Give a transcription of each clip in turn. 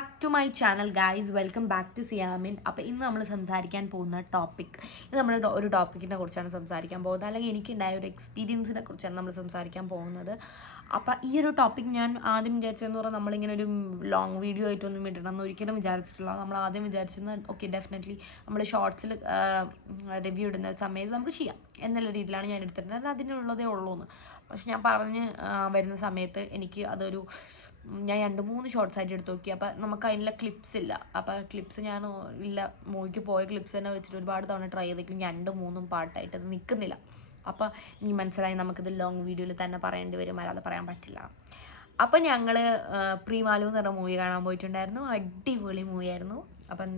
Back to my channel guys, welcome back to സിയാമിൻ. അപ്പോൾ ഇന്ന് നമ്മൾ സംസാരിക്കാൻ പോകുന്ന ടോപ്പിക്, ഇത് നമ്മൾ ഒരു ടോപ്പിക്കിനെ കുറിച്ചാണ് സംസാരിക്കാൻ പോകുന്നത്, അല്ലെങ്കിൽ എനിക്കുണ്ടായ ഒരു എക്സ്പീരിയൻസിനെ കുറിച്ചാണ് നമ്മൾ സംസാരിക്കാൻ പോകുന്നത്. അപ്പോൾ ഈ ഒരു ടോപ്പിക് ഞാൻ ആദ്യം വിചാരിച്ചതെന്ന് പറഞ്ഞാൽ നമ്മളിങ്ങനെ ഒരു ലോങ് വീഡിയോ ആയിട്ടൊന്നും ഇടണമെന്ന് ഒരിക്കലും വിചാരിച്ചിട്ടില്ല. നമ്മൾ ആദ്യം വിചാരിച്ചിരുന്നത് ഓക്കെ ഡെഫിനറ്റ്ലി നമ്മൾ ഷോർട്സിൽ റിവ്യൂ ഇടുന്ന സമയത്ത് നമുക്ക് ചെയ്യാം എന്നുള്ള രീതിയിലാണ് ഞാൻ എടുത്തിട്ടുള്ളത്. അതിനുള്ളതേ ഉള്ളൂ എന്ന്. പക്ഷെ ഞാൻ പറഞ്ഞ് വരുന്ന സമയത്ത് എനിക്ക് അതൊരു ഞാൻ 2-3 ഷോർട്സ് ആയിട്ട് എടുത്ത് നോക്കി. അപ്പം നമുക്ക് അതിനുള്ള ക്ലിപ്സ് ഇല്ല. അപ്പം ക്ലിപ്സ് ഞാൻ ഇല്ല, മൂവിക്ക് പോയ ക്ലിപ്സ് തന്നെ വെച്ചിട്ട് ഒരുപാട് തവണ ട്രൈ ചെയ്തെങ്കിലും 2-3 പാട്ടായിട്ട് അത് നിൽക്കുന്നില്ല. അപ്പം എനിക്ക് മനസ്സിലായി നമുക്കിത് ലോങ് വീഡിയോയിൽ തന്നെ പറയേണ്ടി വരും, അല്ലാതെ പറയാൻ പറ്റില്ല. അപ്പം ഞങ്ങൾ പ്രീമാലു എന്ന് പറഞ്ഞ മൂവി കാണാൻ പോയിട്ടുണ്ടായിരുന്നു. അടിപൊളി മൂവിയായിരുന്നു. അപ്പം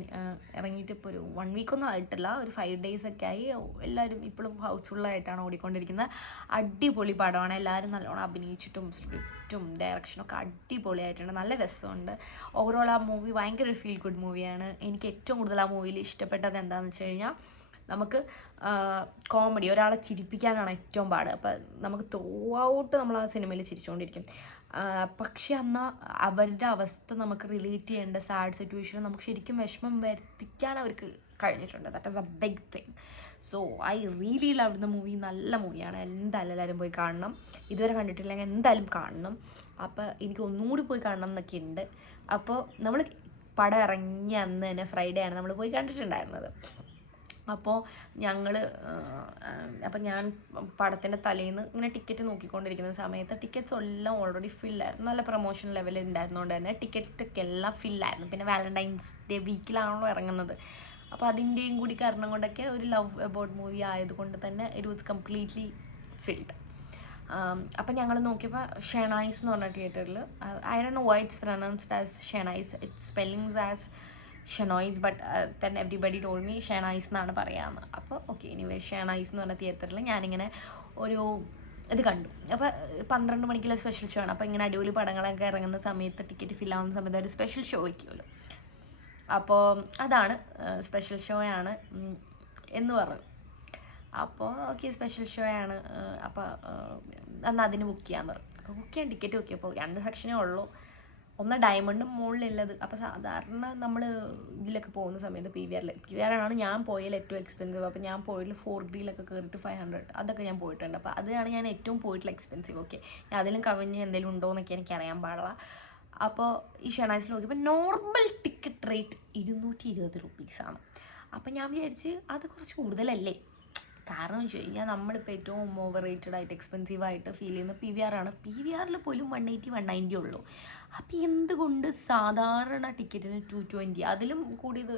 ഇറങ്ങിയിട്ട് ഇപ്പോൾ ഒരു 1 വീക്കൊന്നും ആയിട്ടില്ല, ഒരു 5 days ഒക്കെ ആയി. എല്ലാവരും ഇപ്പോഴും ഹൗസ്ഫുള്ളായിട്ടാണ് ഓടിക്കൊണ്ടിരിക്കുന്നത്. അടിപൊളി പടമാണ്. എല്ലാവരും നല്ലോണം അഭിനയിച്ചിട്ടും സ്ക്രിപ്റ്റും ഡയറക്ഷനൊക്കെ അടിപൊളിയായിട്ടുണ്ട്. നല്ല രസമുണ്ട്. ഓവറോൾ ആ മൂവി ഭയങ്കര ഫീൽ ഗുഡ് മൂവിയാണ്. എനിക്ക് ഏറ്റവും കൂടുതൽ ആ മൂവിയിൽ ഇഷ്ടപ്പെട്ടത് എന്താണെന്ന് വെച്ച് കഴിഞ്ഞാൽ, നമുക്ക് കോമഡി, ഒരാളെ ചിരിപ്പിക്കാനാണ് ഏറ്റവും പാട്. അപ്പം നമുക്ക് ത്രൂ ഔട്ട് നമ്മൾ ആ സിനിമയിൽ ചിരിച്ചുകൊണ്ടിരിക്കും. പക്ഷെ എന്നാൽ അവരുടെ അവസ്ഥ നമുക്ക് റിലേറ്റ് ചെയ്യേണ്ട സാഡ് സിറ്റുവേഷൻ നമുക്ക് ശരിക്കും വിഷമം വരുത്തിക്കാൻ അവർക്ക് കഴിഞ്ഞിട്ടുണ്ട്. That is a big thing. So I really love the movie. നല്ല മൂവിയാണ്. എന്തായാലും എല്ലാവരും പോയി കാണണം. ഇതുവരെ കണ്ടിട്ടില്ലെങ്കിൽ എന്തായാലും കാണണം. അപ്പോൾ എനിക്ക് ഒന്നുകൂടി പോയി കാണണം എന്നൊക്കെ ഉണ്ട്. അപ്പോൾ നമ്മൾ പടം ഇറങ്ങിയ അന്ന് തന്നെ ഫ്രൈഡേ ആണ് നമ്മൾ പോയി കണ്ടിട്ടുണ്ടായിരുന്നത്. അപ്പോൾ ഞാൻ പടത്തിൻ്റെ തലേന്ന് ഇങ്ങനെ ടിക്കറ്റ് നോക്കിക്കൊണ്ടിരിക്കുന്ന സമയത്ത് ടിക്കറ്റ്സ് എല്ലാം ഓൾറെഡി ഫില്ലായിരുന്നു. നല്ല പ്രൊമോഷൻ ലെവലിൽ ഉണ്ടായിരുന്നതുകൊണ്ട് തന്നെ ടിക്കറ്റൊക്കെ എല്ലാം ഫില്ലായിരുന്നു. പിന്നെ വാലന്റൈൻസ് ഡേ വീക്കിലാണല്ലോ ഇറങ്ങുന്നത്. അപ്പോൾ അതിൻ്റെയും കൂടി കാരണം കൊണ്ടൊക്കെ ഒരു ലവ് അബൌട്ട് മൂവി ആയതുകൊണ്ട് തന്നെ ഇറ്റ് വാസ് കംപ്ലീറ്റ്ലി ഫിൽഡ്. അപ്പം ഞങ്ങൾ നോക്കിയപ്പോൾ ഷെനൈസ് എന്ന് പറഞ്ഞ തിയേറ്ററിൽ, I don't know why it's pronounced as Shenoys, it's spellings as Shenoys, but തന്നെ എവരിബഡി ടോൾഡ് മീ ഷെനൈസ് എന്നാണ് പറയാമെന്ന്. അപ്പോൾ ഓക്കെ, എനിവേ ഷെനൈസ് എന്ന് പറഞ്ഞ തിയേറ്ററിൽ ഞാനിങ്ങനെ ഒരു ഇത് കണ്ടു. അപ്പോൾ 12 മണിക്കുള്ള സ്പെഷ്യൽ ഷോ ആണ്. അപ്പോൾ ഇങ്ങനെ അടിപൊളി പടങ്ങളൊക്കെ ഇറങ്ങുന്ന സമയത്ത് ടിക്കറ്റ് ഫില്ലാവുന്ന സമയത്ത് ഒരു സ്പെഷ്യൽ ഷോ വയ്ക്കുമല്ലോ. അപ്പോൾ അതാണ് സ്പെഷ്യൽ ഷോ ആണ് എന്ന് പറഞ്ഞു. അപ്പോൾ ഓക്കെ സ്പെഷ്യൽ ഷോ ആണ്, അപ്പോൾ എന്നാൽ അതിന് ബുക്ക് ചെയ്യാമെന്ന് പറഞ്ഞു. അപ്പോൾ ബുക്ക് ചെയ്യാൻ ടിക്കറ്റ് നോക്കിയപ്പോൾ 2 സെക്ഷനേ ഉള്ളൂ. ഒന്ന് ഡയമണ്ടും മുകളിലുള്ളത്. അപ്പോൾ സാധാരണ നമ്മൾ ഇതിലൊക്കെ പോകുന്ന സമയത്ത് പി വി ആറാണ് ഞാൻ പോയതിൽ ഏറ്റവും എക്സ്പെൻസീവ്. അപ്പോൾ ഞാൻ പോയതിൽ 4Dയിലൊക്കെ കയറിയിട്ട് 500 അതൊക്കെ ഞാൻ പോയിട്ടുണ്ട്. അപ്പോൾ അതാണ് ഞാൻ ഏറ്റവും പോയിട്ടുള്ള എക്സ്പെൻസീവ്. ഓക്കെ, ഞാൻ അതിലും കവിഞ്ഞ് എന്തെങ്കിലും ഉണ്ടോ എന്നൊക്കെ എനിക്ക് അറിയാൻ പാടില്ല. അപ്പോൾ ഈ ഷെനൈസിൽ നോക്കിയപ്പോൾ നോർമൽ ടിക്കറ്റ് റേറ്റ് 220 രൂപീസാണ്. അപ്പോൾ ഞാൻ വിചാരിച്ച് അത് കുറച്ച് കൂടുതലല്ലേ. കാരണം എന്ന് വെച്ച് കഴിഞ്ഞാൽ നമ്മളിപ്പോൾ ഏറ്റവും ഓവർ റേറ്റഡ് ആയിട്ട് എക്സ്പെൻസീവായിട്ട് ഫീൽ ചെയ്യുന്ന പി വി ആറാണ്. പി വി ആറിൽ പോലും 180-190 ഉള്ളൂ. അപ്പോൾ എന്തുകൊണ്ട് സാധാരണ ടിക്കറ്റിന് 220, അതിലും കൂടിയത്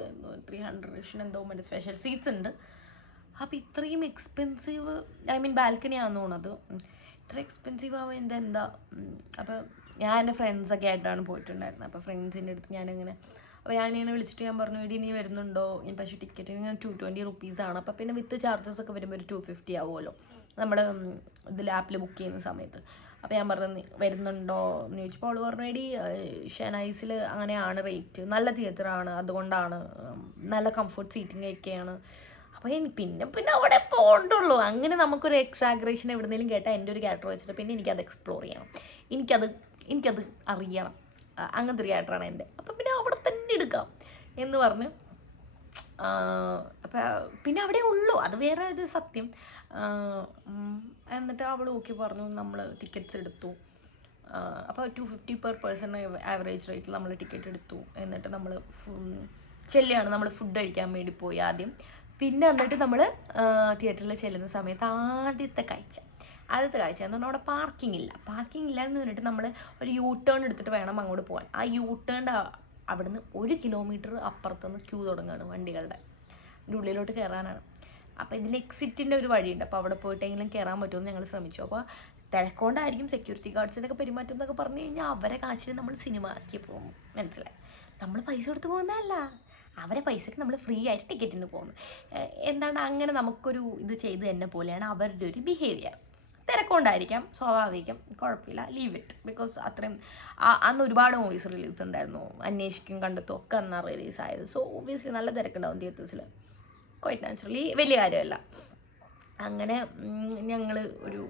300 എന്തോ മറ്റേ സ്പെഷ്യൽ സീറ്റ്സ് ഉണ്ട്. അപ്പോൾ ഇത്രയും എക്സ്പെൻസീവ്, ഐ മീൻ ബാൽക്കണി ആണെന്ന് തോന്നുന്നത്, ഇത്ര എക്സ്പെൻസീവ് ആവുക എന്താ. അപ്പോൾ ഞാൻ എൻ്റെ ഫ്രണ്ട്സൊക്കെ ആയിട്ടാണ് പോയിട്ടുണ്ടായിരുന്നത്. അപ്പോൾ ഫ്രണ്ട്സിൻ്റെ അടുത്ത് ഞാനിങ്ങനെ, അപ്പോൾ ഞാനിങ്ങനെ വിളിച്ചിട്ട് ഞാൻ പറഞ്ഞു, എടി നീ വരുന്നുണ്ടോ, ഞാൻ പക്ഷേ ടിക്കറ്റിന് 220 രൂപീസാണ്. അപ്പോൾ പിന്നെ വിത്ത് ചാർജസ് ഒക്കെ വരുമ്പോൾ ഒരു 250 ആവുമല്ലോ നമ്മൾ ഇതിൽ ആപ്പിൽ ബുക്ക് ചെയ്യുന്ന സമയത്ത്. അപ്പോൾ ഞാൻ പറഞ്ഞു വരുന്നുണ്ടോ എന്ന് ചോദിച്ചപ്പോൾ അവൾ പറഞ്ഞു, എടി ഷെനൈസിൽ അങ്ങനെയാണ് റേറ്റ്, നല്ല തിയേറ്ററാണ്, അതുകൊണ്ടാണ്, നല്ല കംഫർട്ട് സീറ്റിംഗ് ഒക്കെയാണ്. അപ്പോൾ പിന്നെ അവിടെ പോകണ്ടുള്ളൂ. അങ്ങനെ നമുക്കൊരു എക്സാഗ്രേഷൻ എവിടെയെങ്കിലും കേട്ടാൽ എൻ്റെ ഒരു ക്യാരക്ടർ വെച്ചിട്ട് പിന്നെ എനിക്കത് എക്സ്പ്ലോർ ചെയ്യണം, എനിക്കത് അറിയണം. അങ്ങനത്തെ ഒരു ക്യാരക്ടറാണ് എൻ്റെ. അപ്പം പിന്നെ അവിടെ തന്നെ എടുക്കാം എന്ന് പറഞ്ഞ്, അപ്പം പിന്നെ അവിടെ ഉള്ളൂ, അത് വേറെ ഒരു സത്യം. എന്നിട്ട് അവൾ ഓക്കെ പറഞ്ഞു, നമ്മൾ ടിക്കറ്റ്സ് എടുത്തു. അപ്പോൾ 250 പെർ പേഴ്സൺ ആവറേജ് റേറ്റിൽ നമ്മൾ ടിക്കറ്റ് എടുത്തു. എന്നിട്ട് നമ്മൾ ചെല്ലുകയാണ്, നമ്മൾ ഫുഡ് കഴിക്കാൻ വേണ്ടി പോയി ആദ്യം. പിന്നെ എന്നിട്ട് നമ്മൾ തിയേറ്ററിൽ ചെല്ലുന്ന സമയത്ത് ആദ്യത്തെ കാഴ്ച എന്ന് പറഞ്ഞാൽ അവിടെ പാർക്കിംഗ് ഇല്ല എന്ന് പറഞ്ഞിട്ട് നമ്മൾ ഒരു യൂ ടേൺ എടുത്തിട്ട് വേണം അങ്ങോട്ട് പോകാൻ. ആ യൂ ടേണിൻ്റെ അവിടുന്ന് 1 കിലോമീറ്റർ അപ്പുറത്തുനിന്ന് ക്യൂ തുടങ്ങുകയാണ് വണ്ടികളുടെ. അതിൻ്റെ ഉള്ളിലോട്ട് കയറാനാണ്. അപ്പോൾ ഇതിൽ എക്സിറ്റിൻ്റെ ഒരു വഴിയുണ്ട്. അപ്പോൾ അവിടെ പോയിട്ടെങ്കിലും കയറാൻ പറ്റുമെന്ന് ഞങ്ങൾ ശ്രമിച്ചു. അപ്പോൾ തിരക്കൊണ്ടായിരിക്കും സെക്യൂരിറ്റി ഗാർഡ്സിൻ്റെയൊക്കെ പെരുമാറ്റം എന്നൊക്കെ പറഞ്ഞു കഴിഞ്ഞാൽ അവരെ കാശിൽ നമ്മൾ സിനിമ ആക്കി പോകും. മനസ്സിലായി, നമ്മൾ പൈസ കൊടുത്ത് പോകുന്നതല്ല, അവരെ പൈസയ്ക്ക് നമ്മൾ ഫ്രീ ആയിട്ട് ടിക്കറ്റിന് പോകുന്നു. എന്താണ് അങ്ങനെ നമുക്കൊരു ഇത് ചെയ്ത് തന്നെ പോലെയാണ് അവരുടെ ഒരു ബിഹേവിയർ. തിരക്കൊണ്ടായിരിക്കാം, സ്വാഭാവികം, കുഴപ്പമില്ല, ലീവ് ഇറ്റ്. ബിക്കോസ് അത്രയും അന്ന് ഒരുപാട് മൂവീസ് റിലീസ് ഉണ്ടായിരുന്നു. അന്വേഷിക്കും കണ്ടെത്തും ഒക്കെ അന്നാണ് റിലീസായത്. സോ ഒബ്വിയസ്ലി നല്ല തിരക്കുണ്ടാവും തിയേറ്റേഴ്സിൽ, ക്വൈറ്റ് നാച്ചുറലി, വലിയ കാര്യമല്ല. അങ്ങനെ ഞങ്ങൾ ഒരു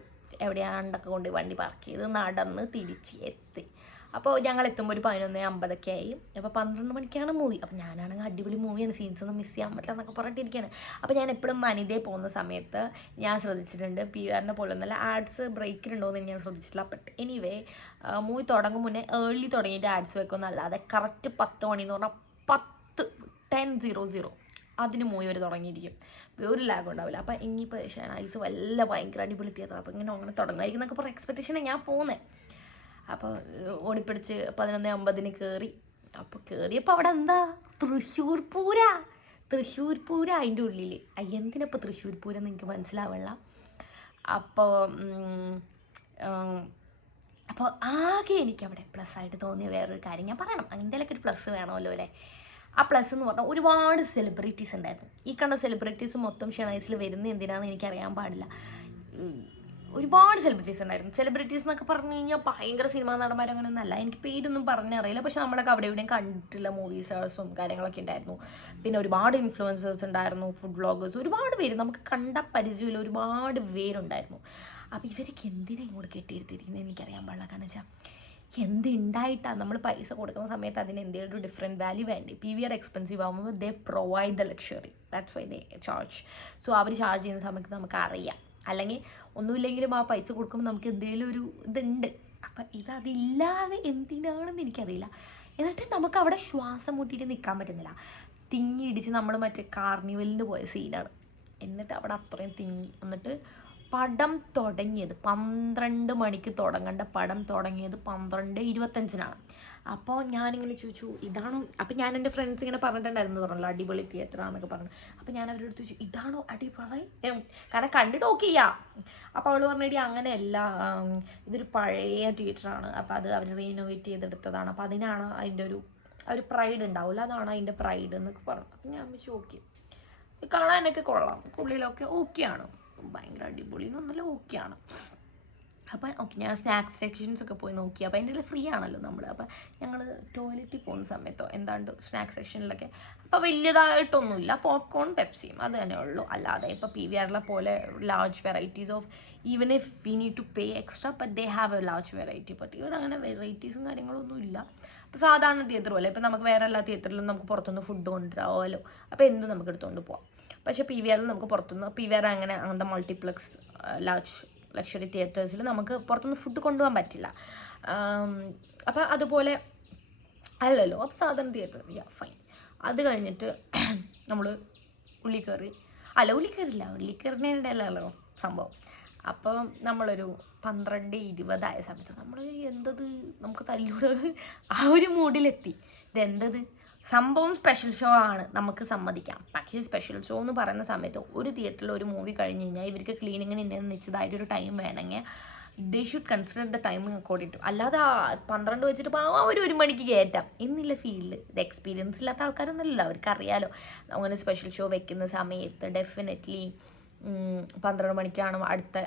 എവിടെയാണ്ടൊക്കെ കൊണ്ട് വണ്ടി പാർക്ക് ചെയ്ത് നടന്ന് തിരിച്ച് എത്തി. അപ്പോൾ ഞങ്ങൾ എത്തുമ്പോൾ ഒരു 11:50 ആയി. അപ്പോൾ 12 മണിക്കാണ് മൂവി. അപ്പോൾ ഞാനാണെങ്കിൽ അടിപൊളി മൂവിയാണ്, സീൻസ് ഒന്നും മിസ് ചെയ്യാൻ പറ്റില്ല എന്നൊക്കെ പറഞ്ഞിട്ടിരിക്കുകയാണ്. അപ്പോൾ ഞാൻ എപ്പോഴും വനിതയെ പോകുന്ന സമയത്ത് ഞാൻ ശ്രദ്ധിച്ചിട്ടുണ്ട് PVRനെ പോലെ നല്ല ആഡ്സ് ബ്രേക്കിലുണ്ടോയെന്ന് ഞാൻ ശ്രദ്ധിച്ചിട്ടില്ല. ബട്ട് എനിവേ മൂവി തുടങ്ങും മുന്നേ ഏർലി തുടങ്ങിയിട്ട് ആഡ്സ് വെക്കുമെന്നല്ലാതെ കറക്റ്റ് 10 മണി എന്ന് പറഞ്ഞാൽ 10:00 അതിന് മൂവി വരെ തുടങ്ങിയിരിക്കും. ഒരു ലാഗ് ഉണ്ടാവില്ല. അപ്പോൾ ഇനിയിപ്പോൾ ഷെഹനായിസ് വല്ല ഭയങ്കര അടിപൊളി തിയേറ്റർ, അപ്പോൾ അങ്ങനെ തുടങ്ങുമായിരിക്കും എന്നൊക്കെ പറഞ്ഞ എക്സ്പെക്റ്റേഷനാണ് ഞാൻ പോകുന്നത്. അപ്പോൾ ഓടിപ്പിടിച്ച് 11:50 കയറി. അപ്പോൾ കയറിയപ്പോൾ അവിടെ എന്താ തൃശ്ശൂർ പൂര അതിൻ്റെ ഉള്ളിൽ. എന്തിനപ്പോൾ തൃശ്ശൂർ പൂരം എന്ന് എനിക്ക് മനസ്സിലാവില്ല. അപ്പോൾ ആകെ എനിക്കവിടെ പ്ലസ്സായിട്ട് തോന്നിയ വേറൊരു കാര്യം ഞാൻ പറയണം. എന്തെങ്കിലുമൊക്കെ ഒരു പ്ലസ് വേണമല്ലോ അല്ലേ. ആ പ്ലസ് എന്ന് പറഞ്ഞാൽ ഒരുപാട് സെലിബ്രിറ്റീസ് ഉണ്ടായിരുന്നു. ഈ കണ്ട സെലിബ്രിറ്റീസ് മൊത്തം ഷെഹനായിസിൽ വരുന്നത് എന്തിനാണെന്ന് എനിക്കറിയാൻ പാടില്ല. ഒരുപാട് സെലിബ്രിറ്റീസ് ഉണ്ടായിരുന്നു. സെലിബ്രിറ്റീസ് എന്നൊക്കെ പറഞ്ഞു കഴിഞ്ഞാൽ ഭയങ്കര സിനിമാ നടന്മാർ അങ്ങനെയൊന്നും അല്ല, എനിക്ക് പേരൊന്നും പറഞ്ഞറിയില്ല. പക്ഷെ നമ്മളൊക്കെ അവിടെ എവിടെയും കണ്ടിട്ടുള്ള മൂവീസേഴ്സും കാര്യങ്ങളൊക്കെ ഉണ്ടായിരുന്നു. പിന്നെ ഒരുപാട് ഇൻഫ്ലുവൻസേഴ്സ് ഉണ്ടായിരുന്നു, ഫുഡ് വ്ളോഗേഴ്സ്, ഒരുപാട് പേര് നമുക്ക് കണ്ട പരിചയമില്ല ഒരുപാട് പേരുണ്ടായിരുന്നു. അപ്പോൾ ഇവരൊക്കെ എന്തിനാണ് ഇങ്ങോട്ട് കെട്ടിയെടുത്തിരിക്കുന്നത് എനിക്കറിയാൻ പാടില്ല. കാരണം വെച്ചാൽ എന്തുണ്ടായിട്ടാണ് നമ്മൾ പൈസ കൊടുക്കുന്ന സമയത്ത് അതിന് എന്തെങ്കിലും ഒരു ഡിഫറെൻറ്റ് വാല്യൂ വേണ്ടേ. PVR എക്സ്പെൻസീവ് ആകുമ്പോൾ they provide the luxury, that's why they charge. So അവർ ചാർജ് ചെയ്യുന്ന സമയത്ത് നമുക്ക് അറിയാം, അല്ലെങ്കിൽ ഒന്നുമില്ലെങ്കിലും ആ പൈസ കൊടുക്കുമ്പോൾ നമുക്ക് എന്തെങ്കിലും ഒരു ഇതുണ്ട്. അപ്പം അതില്ലാതെ എന്തിനാണെന്ന് എനിക്കറിയില്ല. എന്നിട്ട് നമുക്ക് അവിടെ ശ്വാസം മുട്ടിയിട്ട് നിൽക്കാൻ പറ്റുന്നില്ല. തിങ്ങിയിടിച്ച് നമ്മൾ മറ്റേ കാർണിവലിന് പോയ സീനാണ്. എന്നിട്ട് അവിടെ അത്രയും തിങ്ങി. എന്നിട്ട് പടം തുടങ്ങിയത് 12 മണിക്ക് തുടങ്ങേണ്ട പടം തുടങ്ങിയത് 12:25 അപ്പോൾ ഞാനിങ്ങനെ ചോദിച്ചു ഇതാണോ. അപ്പം ഞാൻ എൻ്റെ ഫ്രണ്ട്സ് ഇങ്ങനെ പറഞ്ഞിട്ടുണ്ടായിരുന്നു, പറഞ്ഞല്ലോ അടിപൊളി തിയേറ്ററാന്നൊക്കെ പറഞ്ഞു. അപ്പം ഞാൻ അവരുടെ അടുത്ത് ചോദിച്ചു ഇതാണോ അടിപൊളി, കാരണം കണ്ടിട്ട് ഓക്കെ ചെയ്യാം. അപ്പോൾ അവൾ പറഞ്ഞിട്ട് അങ്ങനെയല്ല, ഇതൊരു പഴയ തിയേറ്ററാണ്, അപ്പോൾ അത് അവർ റീനോവേറ്റ് ചെയ്തെടുത്തതാണ്, അപ്പോൾ അതിനാണ് അതിൻ്റെ ഒരു പ്രൈഡ് ഉണ്ടാവില്ല, അതാണ് അതിൻ്റെ പ്രൈഡ് എന്നൊക്കെ പറഞ്ഞു. അപ്പം ഞാൻ വെച്ച് ഓക്കെ, കാണാനൊക്കെ കൊള്ളാം, ഉള്ളിലൊക്കെ ഓക്കെയാണ്, ഭയങ്കര അടിപൊളി എന്നൊന്നല്ല, ഓക്കെയാണ്. അപ്പം ഓക്കെ ഞാൻ സ്നാക്സ് സെക്ഷൻസ് ഒക്കെ പോയി നോക്കി. അപ്പോൾ അതിൻ്റെ ഫ്രീ ആണല്ലോ നമ്മൾ. അപ്പം ഞങ്ങൾ ടോയ്ലറ്റിൽ പോകുന്ന സമയത്തോ എന്താണ്ട് സ്നാക്സ് സെക്ഷനിലൊക്കെ അപ്പോൾ വലിയതായിട്ടൊന്നുമില്ല, പോപ്കോൺ പെപ്സിയും അത് തന്നെ ഉള്ളൂ. അല്ലാതെ ഇപ്പോൾ PVRലെ പോലെ large varieties of even if we need to pay extra but they have a large variety. ബട്ട് ഇവിടെ അങ്ങനെ വെറൈറ്റീസും കാര്യങ്ങളൊന്നും ഇല്ല. അപ്പോൾ സാധാരണ തിയേറ്റർ പോലെ ഇപ്പം നമുക്ക് വേറെ എല്ലാ തിയേറ്ററിലും നമുക്ക് പുറത്തുനിന്ന് ഫുഡ് കൊണ്ടുവരാമല്ലോ, അപ്പോൾ എന്തും നമുക്ക് എടുത്തുകൊണ്ട് പോകാം. പക്ഷേ PVRൽ നമുക്ക് പുറത്തുനിന്ന് PVR അങ്ങനത്തെ മൾട്ടിപ്ലക്സ് ലാർജ് ലക്ഷറി തിയേറ്റേഴ്സിൽ നമുക്ക് പുറത്തുനിന്ന് ഫുഡ് കൊണ്ടുപോകാൻ പറ്റില്ല. അപ്പോൾ അതുപോലെ അല്ലല്ലോ, അപ്പോൾ സാധാരണ തിയേറ്റർ ഫൈൻ. അത് കഴിഞ്ഞിട്ട് നമ്മൾ ഉള്ളിക്കറിനല്ലോ സംഭവം. അപ്പോൾ നമ്മളൊരു 12:20 ആയ സമയത്ത് നമ്മൾ നമുക്ക് തല്ലൂടെ ആ ഒരു മൂഡിലെത്തി. ഇതെന്തത് സംഭവം സ്പെഷ്യൽ ഷോ ആണ്, നമുക്ക് സമ്മതിക്കാം. പക്ഷേ സ്പെഷ്യൽ ഷോ എന്ന് പറയുന്ന സമയത്ത് ഒരു തിയേറ്ററിൽ ഒരു മൂവി കഴിഞ്ഞ് കഴിഞ്ഞാൽ ഇവർക്ക് ക്ലീനിങ്ങിന് നിശ്ചിതമായിട്ടൊരു ടൈം വേണമെങ്കിൽ they should consider the time according to. അല്ലാതെ 12 വെച്ചിട്ട് ഒരു 1 മണിക്ക് കയറ്റാം എന്നില്ല ഫീൽഡ്. ഇത് എക്സ്പീരിയൻസ് ഇല്ലാത്ത ആൾക്കാരൊന്നുമല്ല, അവർക്ക് അറിയാലോ. അങ്ങനെ സ്പെഷ്യൽ ഷോ വെക്കുന്ന സമയത്ത് ഡെഫിനറ്റ്ലി 12 മണിക്കാണ്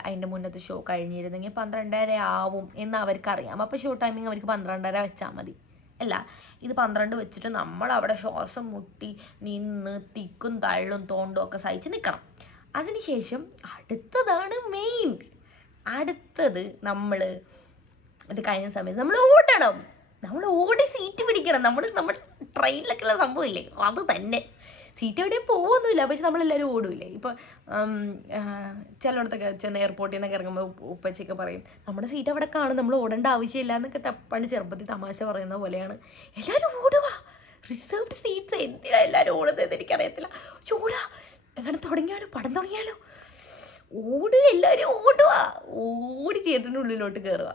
അതിൻ്റെ മുന്നത്തെ ഷോ കഴിഞ്ഞിരുന്നെങ്കിൽ 12:30 ആവും എന്ന് അവർക്കറിയാം. അപ്പോൾ ഷോ ടൈമിങ് അവർക്ക് 12:30 വെച്ചാൽ മതി. അല്ല, ഇത് 12 വെച്ചിട്ട് നമ്മളവിടെ ശ്വാസം മുട്ടി നിന്ന് തിക്കും തള്ളും തോണ്ടും ഒക്കെ സഹിച്ച് നിൽക്കണം. അതിനുശേഷം അടുത്തതാണ് മെയിൻ. അടുത്തത് നമ്മൾ ഇത് കഴിഞ്ഞ സമയത്ത് നമ്മൾ ഓടണം, നമ്മൾ ഓടി സീറ്റ് പിടിക്കണം. നമ്മുടെ ട്രെയിനിലൊക്കെ ഉള്ള സംഭവമില്ലേ അത് തന്നെ. സീറ്റ് എവിടെയും പോകുമൊന്നുമില്ല, പക്ഷെ നമ്മളെല്ലാവരും ഓടില്ലേ. ഇപ്പോൾ ചിലയിടത്തൊക്കെ ചെന്ന് എയർപോർട്ടിൽ നിന്നൊക്കെ ഇറങ്ങുമ്പോൾ ഉപ്പച്ചയൊക്കെ പറയും നമ്മുടെ സീറ്റ് അവിടെ കാണും, നമ്മൾ ഓടേണ്ട ആവശ്യമില്ല എന്നൊക്കെ പണ്ട് ചെറുപ്പത്തിൽ തമാശ പറയുന്ന പോലെയാണ്. എല്ലാവരും ഓടുക, റിസർവ്ഡ് സീറ്റ്സ്. എന്തിനാണ് എല്ലാവരും ഓടുന്നതെന്ന് എനിക്കറിയത്തില്ല. ഓടുക, എങ്ങനെ പടം തുടങ്ങിയാലോ, ഓടുക, എല്ലാവരും ഓടുക, ഓടി തിയേറ്ററിൻ്റെ ഉള്ളിലോട്ട് കയറുക.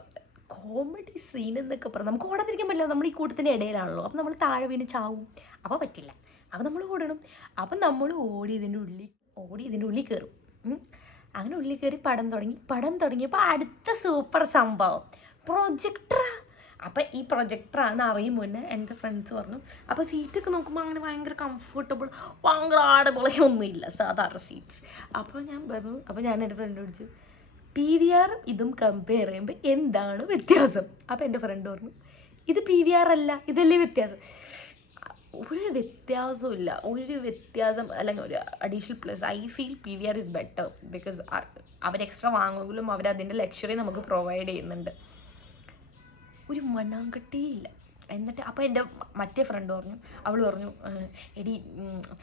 കോമഡി സീൻ എന്നൊക്കെ പറഞ്ഞാൽ നമുക്ക് ഓടാതിരിക്കാൻ പറ്റില്ല, നമ്മൾ ഈ കൂട്ടത്തിൻ്റെ ഇടയിലാണല്ലോ. അപ്പം നമ്മൾ താഴെ വീണ് ചാവും, അപ്പോൾ പറ്റില്ല. അപ്പം നമ്മൾ ഓടണം. അപ്പം നമ്മൾ ഓടി ഇതിൻ്റെ ഉള്ളിൽ കയറും. അങ്ങനെ ഉള്ളിൽ കയറി പടം തുടങ്ങിയപ്പോൾ അടുത്ത സൂപ്പർ സംഭവം പ്രൊജക്ടറാ. അപ്പം ഈ പ്രൊജക്ടറാണെന്ന് അറിയും മുന്നേ എൻ്റെ ഫ്രണ്ട്സ് പറഞ്ഞു. അപ്പോൾ സീറ്റൊക്കെ നോക്കുമ്പോൾ അങ്ങനെ ഭയങ്കര കംഫർട്ടബിൾ, ഭയങ്കര ആടബിളയൊന്നുമില്ല, സാധാരണ സീറ്റ്സ്. അപ്പോൾ ഞാൻ എൻ്റെ ഫ്രണ്ട് വിളിച്ചു PVR ഇതും കമ്പയർ ചെയ്യുമ്പോൾ എന്താണ് വ്യത്യാസം? അപ്പോൾ എൻ്റെ ഫ്രണ്ട് പറഞ്ഞു ഇത് PVR അല്ല, ഇതല്ലേ വ്യത്യാസം. ഒരു വ്യത്യാസം അല്ലെങ്കിൽ ഒരു additional plus I feel PVR is better because അവർ എക്സ്ട്രാ വാങ്ങുമെങ്കിലും അവരതിൻ്റെ ലക്ഷറി നമുക്ക് പ്രൊവൈഡ് ചെയ്യുന്നുണ്ട്. ഒരു മണ്ണാങ്കട്ടിയില്ല. എന്നിട്ട് അപ്പോൾ എൻ്റെ മറ്റേ ഫ്രണ്ട് പറഞ്ഞു, അവൾ പറഞ്ഞു, എടി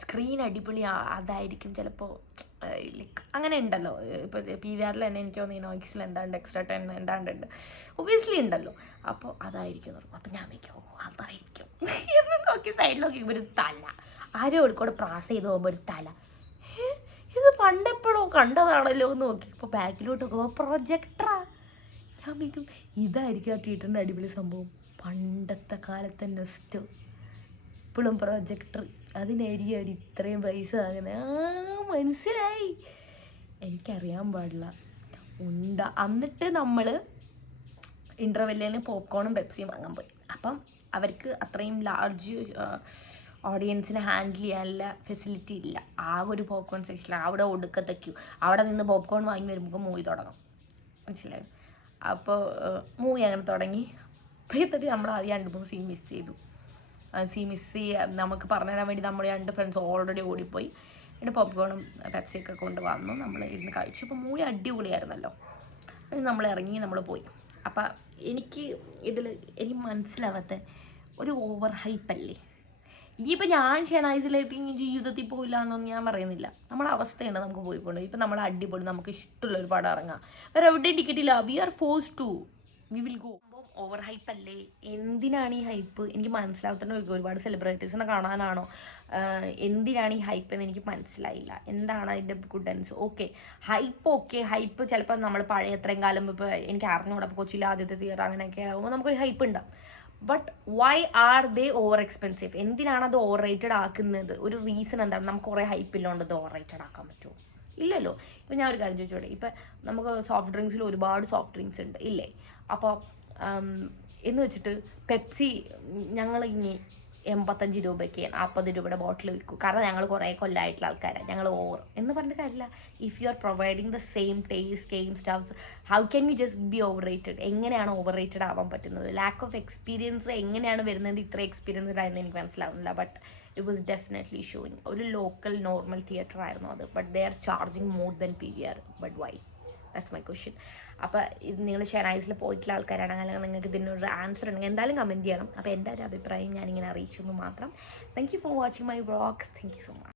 സ്ക്രീൻ അടിപൊളി അതായിരിക്കും ചിലപ്പോൾ, ലൈക്ക് അങ്ങനെ ഉണ്ടല്ലോ ഇപ്പോൾ PVRൽ തന്നെ എനിക്ക് തോന്നുന്നു ഇനോക്സിൽ എന്താണ്ട് എക്സ്ട്രാ 10 എന്താണ്ടുണ്ട്, ഒബിയസ്ലി ഉണ്ടല്ലോ. അപ്പോൾ അതായിരിക്കും പറഞ്ഞു. അപ്പോൾ ഞാൻ വയ്ക്കും അതായിരിക്കും എന്ന് നോക്കി സൈഡിൽ നോക്കിയപ്പോൾ ഒരു തല, ആരോ കൂടെ പ്രാസ് ചെയ്ത് പോകുമ്പോൾ ഒരു തല, ഇത് പണ്ടെപ്പോഴോ കണ്ടതാണല്ലോ എന്ന് നോക്കി. ഇപ്പോൾ ബാക്കിലോട്ട് നോക്കുമ്പോൾ പ്രൊജക്ടറാ. ഞാൻ വയ്ക്കും ഇതായിരിക്കും ആ തിയേറ്ററിൻ്റെ അടിപൊളി സംഭവം, പണ്ടത്തെ കാലത്തെ നെസ്റ്റ്, ഇപ്പോഴും പ്രൊജക്ടർ, അതിനായിരിക്കും അവർ ഇത്രയും പൈസ വാങ്ങുന്നത്. മനസ്സിലായി, എനിക്കറിയാൻ പാടില്ല എന്നിട്ട് നമ്മൾ ഇൻ്റർവെല്ലിന് പോപ്കോണും പെപ്സിയും വാങ്ങാൻ പോയി. അപ്പം അവർക്ക് അത്രയും ലാർജ് ഓഡിയൻസിനെ ഹാൻഡിൽ ചെയ്യാനുള്ള ഫെസിലിറ്റി ഇല്ല. ആ ഒരു പോപ്കോൺ സെക്ഷനിൽ അവിടെ ഒടുക്കത്തേക്കു, അവിടെ നിന്ന് പോപ്കോൺ വാങ്ങി വരുമ്പോൾ മൂവി തുടങ്ങും. മനസ്സിലായോ? അപ്പോൾ മൂവി അങ്ങനെ തുടങ്ങി. എന്നിട്ട് നമ്മൾ ആദ്യം 2-3 സീൻ മിസ് ചെയ്തു. മിസ് ചെയ്യുക നമുക്ക് പറഞ്ഞു തരാൻ വേണ്ടി നമ്മൾ 2 ഫ്രണ്ട്സ് ഓൾറെഡി ഓടിപ്പോയി. എന്നിട്ട് പോപ്കോണും പെപ്സിയൊക്കെ കൊണ്ട് വന്നു, നമ്മൾ ഇരുന്ന് കഴിച്ചു. അപ്പോൾ മൂവി അടിപൊളിയായിരുന്നല്ലോ. നമ്മൾ ഇറങ്ങി, നമ്മൾ പോയി. അപ്പം എനിക്ക് മനസ്സിലാവാത്ത ഒരു ഓവർ ഹൈപ്പല്ലേ ഇപ്പം ഞാൻ ഷെനൈസിലേക്ക് ജീവിതത്തിൽ പോയില്ല എന്നൊന്നും ഞാൻ പറയുന്നില്ല. നമ്മുടെ അവസ്ഥയുണ്ട്, നമുക്ക് പോയിക്കൊണ്ട് ഇപ്പം നമ്മൾ അടിപൊളി നമുക്ക് ഇഷ്ടമുള്ളൊരു പടം ഇറങ്ങാം, വേറെ എവിടെയും ടിക്കറ്റ് ഇല്ല, we are force to, we will go. അപ്പോൾ ഓവർ ഹൈപ്പല്ലേ, എന്തിനാണ് ഈ ഹൈപ്പ് എനിക്ക് മനസ്സിലാവുന്ന. ഒരുപാട് സെലിബ്രിറ്റീസിനെ കാണാനാണോ, എന്തിനാണ് ഈ ഹൈപ്പ് എന്ന് എനിക്ക് മനസ്സിലായില്ല. എന്താണ് അതിൻ്റെ ഗുഡൻസ്? ഹൈപ്പ് ചിലപ്പോൾ നമ്മൾ പഴയ എത്രയും കാലം ഇപ്പോൾ എനിക്ക് അറിഞ്ഞൂടെ, അപ്പോൾ കൊച്ചിയിലെ ആദ്യത്തെ തിയേറ്റർ അങ്ങനെയൊക്കെ ആകുമ്പോൾ നമുക്കൊരു ഹൈപ്പ് ഉണ്ടാവും. But why are they over expensive? എന്തിനാണ് അത് ഓവർ റേറ്റഡ് ആക്കുന്നത്? ഒരു റീസൺ എന്താണ്? നമുക്ക് കുറേ ഹൈപ്പില്ലോണ്ട് അത് ഓവർ റേറ്റഡ് ആക്കാൻ പറ്റുമോ? ഇല്ലല്ലോ. ഇപ്പം ഞാൻ ഒരു കാര്യം ചോദിച്ചോട്ടെ, ഇപ്പം നമുക്ക് സോഫ്റ്റ് ഡ്രിങ്ക്സിൽ ഒരുപാട് സോഫ്റ്റ് ഡ്രിങ്ക്സ് ഉണ്ട് ഇല്ലേ? അപ്പോൾ എന്ന് വെച്ചിട്ട് പെപ്സി ഞങ്ങൾ ഇനി 85 രൂപയ്ക്ക് 40 രൂപയുടെ ബോട്ടിൽ വിൽക്കും, കാരണം ഞങ്ങൾ കുറേ കൊല്ലമായിട്ടുള്ള ആൾക്കാരാണ്, ഞങ്ങൾ ഓവർ എന്ന് പറഞ്ഞിട്ട് കാര്യമില്ല. If you are providing the same taste, same stuffs, how can you just be over rated? എങ്ങനെയാണ് ഓവർ റേറ്റഡ് ആവാൻ പറ്റുന്നത്? ലാക്ക് ഓഫ് എക്സ്പീരിയൻസ് എങ്ങനെയാണ് വരുന്നത്? ഇത്ര എക്സ്പീരിയൻസ്ഡ് ആയെന്ന് എനിക്ക് മനസ്സിലാവുന്നില്ല. But it was definitely showing. ഒരു ലോക്കൽ നോർമൽ തിയേറ്റർ ആയിരുന്നു അത്, but they are charging more than PVR. But why? That's my question. അപ്പോൾ ഇത് നിങ്ങൾ ഷെനൈസിൽ പോയിട്ടുള്ള ആൾക്കാരാണെങ്കിൽ, അല്ലെങ്കിൽ നിങ്ങൾക്ക് ഇതിനൊരു ആൻസർ ഉണ്ടെങ്കിൽ എന്തായാലും കമൻറ്റ് ചെയ്യണം. അപ്പോൾ എൻ്റെ ഒരു അഭിപ്രായം ഞാനിങ്ങനെ അറിയിച്ചെന്ന് മാത്രം. Thank you for watching my vlog. Thank you so much.